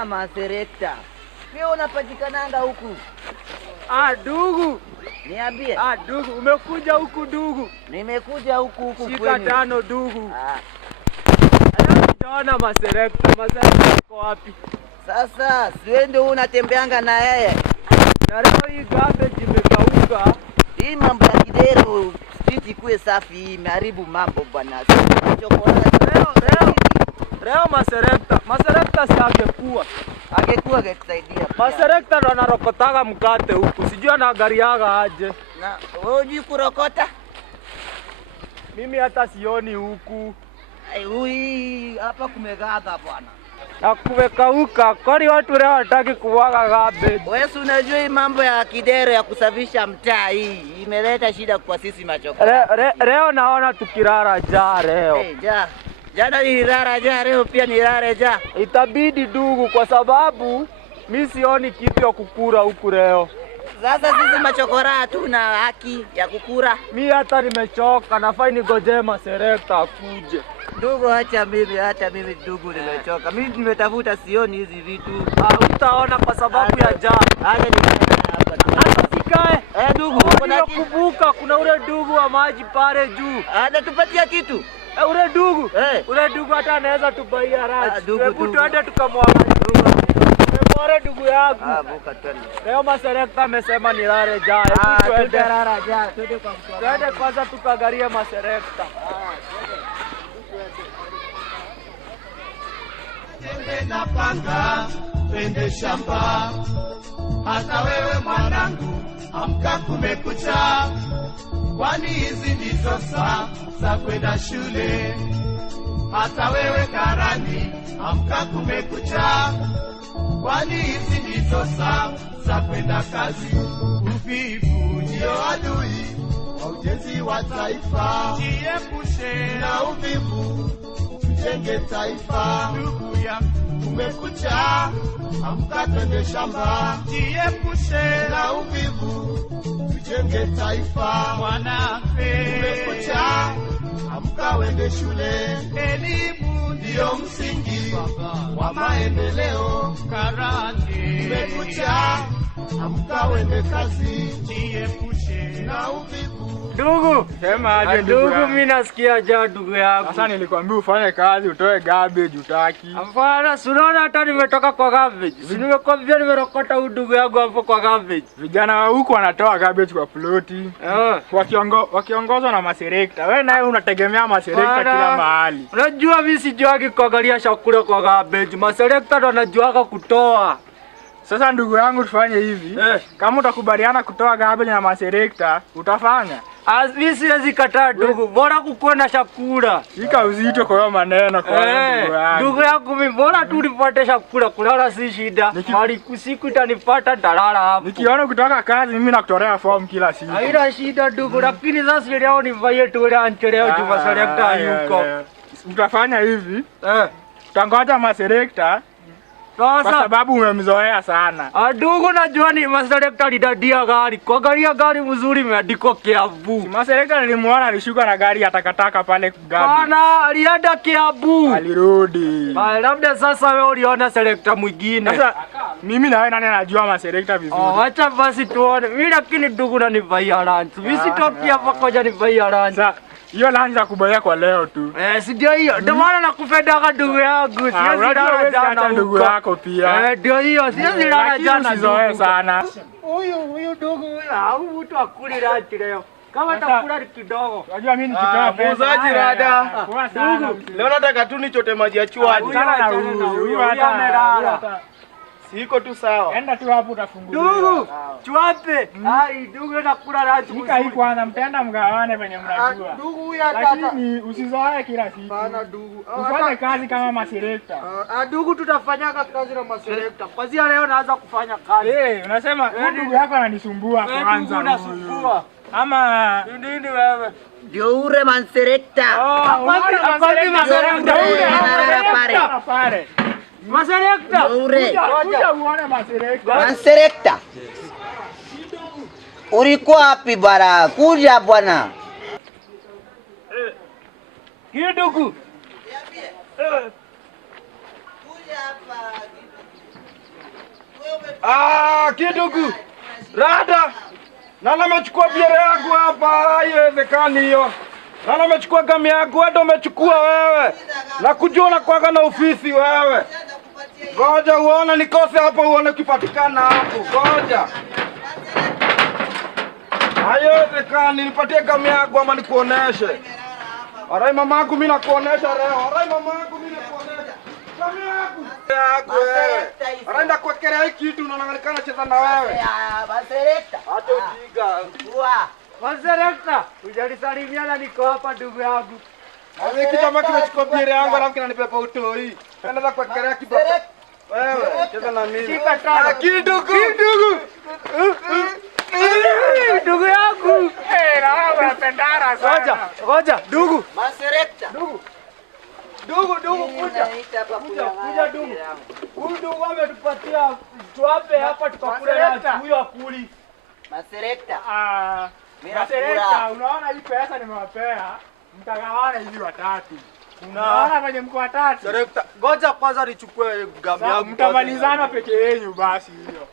Sasa maserekta, wewe unapatikananga huku? Ndugu. Niambie. Ndugu, umekuja huku ndugu? Nimekuja huku kwenu. Shika tano ndugu. Naona maserekta uko wapi? Sasa siende unatembeanga na yeye. Na leo hii garbage imekauka. Hii mambo ya Kidero street kuwe safi imeharibu mambo bwana. Leo maserekta si angekuwa getusaidia. Maserekta ndo anarokotaga mkate huku. Sijui anaangaliaga aje. Na wewe hujui kurokota? Mimi hata sioni huku. Ui, hapa kumegaga bwana. Na kumekauka. Kwani watu leo hataki kuwaga garbage? Wewe unajua hii mambo ya Kidero ya kusafisha mtaa hii imeleta shida kwa sisi machokora. Leo naona tukirara njaa leo. Jana nililala njaa, leo pia nilale njaa. Itabidi ndugu, kwa sababu mimi sioni kitu ya kukula huku leo. Sasa sisi machokora hatuna haki ya kukula. Mimi hata nimechoka, nafai ningoje maserekta akuje. Ndugu, acha mimi ndugu nimechoka. Mimi nimetafuta sioni hizi vitu. Utaona kwa sababu ya njaa. Acha nikae hapa. Hata sikae. Ndugu, kuna ule ndugu wa maji pale juu. Tupatia kitu. Ule ndugu hata anaweza tubaia raji. Hebu tuende tukamwaga ndugu. Bora ndugu yangu. Buka tena. Leo maserekta amesema nilale njaa. Hebu tuende lala njaa. Twende kwanza tukagarie maserekta. Jembe na panga, twende shamba. Hata wewe mwanangu, amka kumekucha. Kwani hizi ndizo saa za kwenda shule. Hata wewe karani, amka kumekucha. Kwani hizi ndizo saa za kwenda kazi. Uvivu ndio adui wa ujenzi wa taifa. Jiepushe na uvivu, tujenge taifa. Ndugu yangu, kumekucha, amka twende shamba. Jiepushe na uvivu, tujenge taifa. Mwanamke, kumekucha, amka wende shule. Elimu ndio msingi wa maendeleo. Karani, kumekucha, amka wende kazi. Jiepushe na uvivu. Ndugu, sema aje ndugu. Mimi nasikia njaa ndugu yangu. Sasa nilikwambia ufanye kazi, utoe garbage, utaki. Hapana, unaona hata nimetoka kwa garbage. Si nimekwambia nimerokota ndugu yangu hapo kwa garbage. Vijana wa huku wanatoa garbage kwa ploti. Wakiongozwa na maserekta. Wewe naye unategemea maserekta kila mahali. Unajua mimi sijuagi kuangalia chakula kwa garbage. Maserekta ndo anajuaga kutoa. Sasa ndugu yangu tufanye hivi. Kama utakubaliana kutoa garbage na maserekta, utafanya. Mimi siwezi kataa ndugu. Bora kukuwe na chakula. Shika uzito kwa hiyo maneno kwa ndugu yangu. Ndugu yangu mimi bora tu nipate chakula, kulala si shida. Bali siku itanipata dalala hapo. Nikiona kutoka kazi mimi nakutolea form kila siku. Haina shida ndugu, lakini sasa leo nivaie tu lunch leo tu maserekta yuko. Utafanya hivi? Utangoja maserekta. Kwa sababu umemzoea sana. Ndugu, najua ni maserekta lidadia gari. Kuangalia gari mzuri imeandikwa Kiambu. Maserekta nilimuona alishuka na gari ya takataka pale gari. Bana, alienda Kiambu. Alirudi. Labda sasa wewe uliona serekta mwingine. Sasa mimi na wewe nani anajua maserekta vizuri? Acha basi tuone. Mimi lakini ndugu na nivaia lunch. Mimi sitoki hapa koja nivaia lunch. Hiyo lunch za kuboya kwa leo tu. Si ndio hiyo. Ndio maana nakupendaga ndugu yangu. Siwezi lala jana ndugu yako pia. Ndio hiyo. Siwezi lala jana usizoe sana. Huyu ndugu huyu mtu akuli lunch leo. Kama takula kidogo. Unajua mimi nikitoa pesa. Muuzaji rada. Ndugu, leo nataka tu nichote maji ya chwani. Huyu hata amelala. Siko tu sawa. Enda tu hapo utafungulia. Ndugu, chwape. Ndugu nakula lunch. Nika hii kwanza mtaenda mgawane venye mnajua. Ndugu huyu hata. Lakini usizoe kila siku. Bana ndugu. Ufanye kazi kama maserekta. Ndugu, tutafanyaga kazi na maserekta. Kwanza leo naanza kufanya kazi. Unasema ndugu yako ananisumbua kwanza. Unasumbua. Ama nini wewe? Ndio ure maserekta. Maserekta. Kuja uone maserekta. Maserekta. Ulikuwa wapi bwana? Kuja bwana. Kiduku. Kuja hapa. Kidugu. Rada. Nani amechukua biere yangu hapa? Haiwezekani hiyo. Nani amechukua gami yangu? Hata umechukua wewe. Na kujua na kuaga na ofisi wewe. Ngoja uone nikose hapo uone kipatikana hapo. Ngoja. Haiwezekani nipatie gami yangu ama nikuoneshe. Arai mamangu mimi nakuonesha leo. Arai mamangu mimi nakuonesha. Gami yangu. Anaenda kuwekelea hiki kitu unaonekana cheza na wewe. Maserekta. Acha ujiga. Maserekta, hujanisalimiana niko hapa ndugu yangu. Mimi kitama kimechukua biere yangu alafu kinanipepa utoi. Anaenda kuwekelea kiboko. Wewe, cheza na mimi. Shika tano. Kidugu. Ndugu yangu. Na wewe unapendana sana. Ngoja, ndugu. Maserekta. Ndugu, kuja ndugu. Huyu ndugu ametupatia tuape hapa tukakule na huyo akuli. Maserekta. Maserekta, unaona hii pesa nimewapea, mtagawana hivi watatu. Unaona kwenye mko watatu. Serekta, ngoja kwanza nichukue gami yangu. Mtamalizana peke yenu basi hiyo.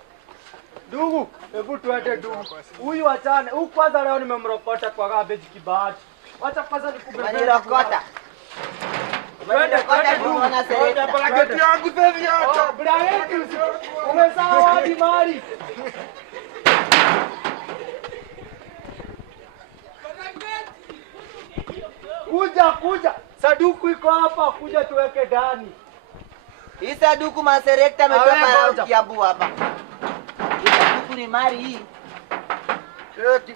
Ndugu, hebu tuende ndugu. Huyu achane. Huyu kwanza leo nimemrokota kwa garbage kibahati. Acha kwanza nikubebe. Manirokota. Manirokota ndugu na Serekta. Balageti yangu sasa hata. Balageti umesahau hadi mali. Kuja. Saduku iko hapa, kuja tuweke ndani. Hii saduku Maserekta ametoka Kiambu hapa. Hii saduku ni mali hii.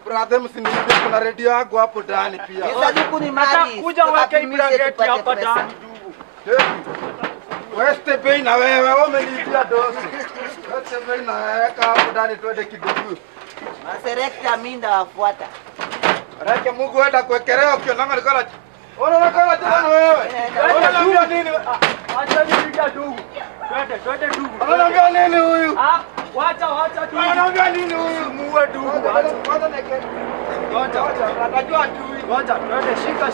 Brother msinipe kuna radio yangu hapo ndani pia. Hii saduku ni mali. Kuja uweke balageti hapa ndani ndugu. Weste bei na wewe umenilipia dosi. Weste bei na weka hapo ndani tuende kidugu. Maserekta minda wafuata. Rake Mungu wenda kuwekelea ukionanga nikala. Unaona tena wewe. Unaambia nini? Acha nipiga ndugu. Twende ndugu. Unaambia nini huyu? Wacha ndugu. Unaambia nini huyu? Muue ndugu. Kwanza neke. Ngoja. Atajua tu. Ngoja, twende shika.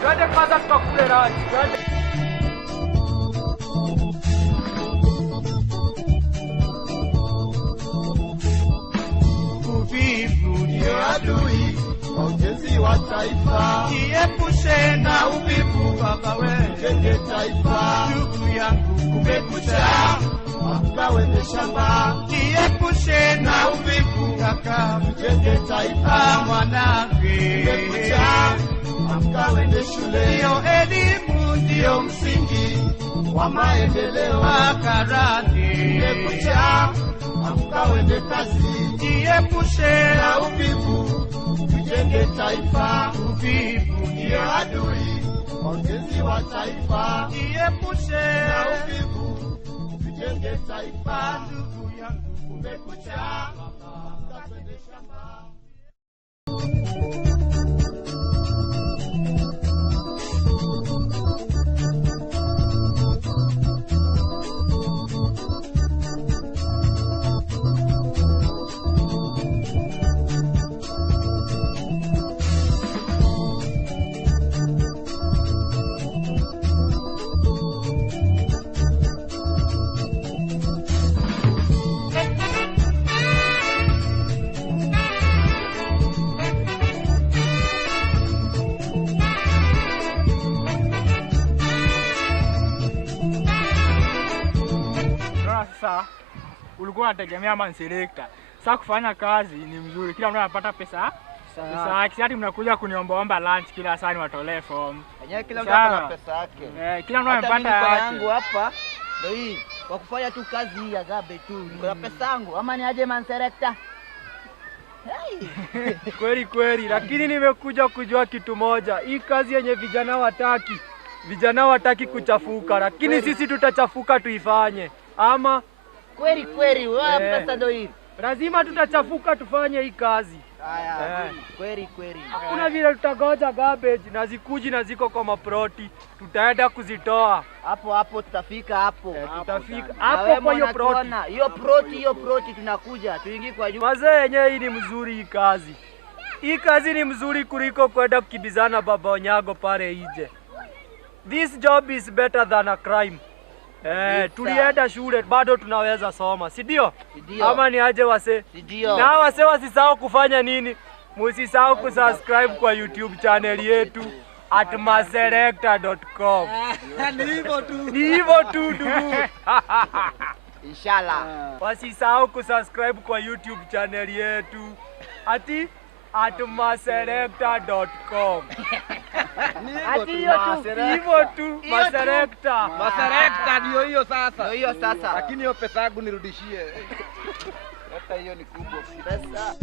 Twende kwanza tukakule rangi. Twende. Uvivu ndio adui wa ujenzi wa taifa. Jiepushe na uvivu baba wewe, jenge taifa. Ndugu yangu kumekucha, amka wende shamba. Jiepushe na uvivu kaka, jenge taifa. Mwanangu kumekucha, amka wende shule. Ndio elimu ndio msingi wa maendeleo. Makarani kumekucha, amka wende kazi. Jiepushe na uvivu, tujenge taifa. Uvivu ndio adui wa ujenzi wa taifa. Jiepushe na uvivu, tujenge taifa. Ndugu yangu kumekucha, amka twende shamba. Ulikuwa unategemea Maserekta. Sasa kufanya kazi ni mzuri. Kila mtu anapata pesa. Sasa hadi mnakuja kuniombaomba lunch kila saa niwatolee form. Yenyewe kila mtu ana pesa yake. Kila mtu amepata yangu hapa. Ndio hii. Kwa kufanya tu kazi hii ya gabe tu. Niko na pesa yangu. Ama ni aje Maserekta? Kweli, lakini nimekuja kujua kitu moja. Hii kazi yenye vijana wataki kuchafuka, lakini sisi tutachafuka tuifanye. Ama kweli wewe pesa ndio hii. Lazima tutachafuka tufanye hii kazi. Kweli. Hakuna vile tutagoja garbage na zikuji na ziko kwa maproti. Tutaenda kuzitoa. Hapo tutafika hapo. Tutafika hapo kwa hiyo proti. Hiyo proti tunakuja. Tuingie kwa juu. Wazee yenyewe hii ni mzuri hii kazi. Hii kazi ni mzuri kuliko kwenda kukibizana Baba Onyango pale nje. This job is better than a crime. Tulienda shule bado tunaweza soma, si ndio? Ndio. Ama ni aje wase? Ndio. Na wase wasisahau kufanya nini? Msisahau kusubscribe kwa YouTube channel yetu @maselector.com. Ni hivyo tu. Ni hivyo tu ndugu. Inshallah. Wasisahau kusubscribe kwa YouTube channel yetu @maselector.com. Hivyo tu Maselector. Maselector ndio hiyo sasa. Ndio hiyo sasa. Lakini hiyo pesa yangu nirudishie. Hata hiyo ni kubwa. Pesa.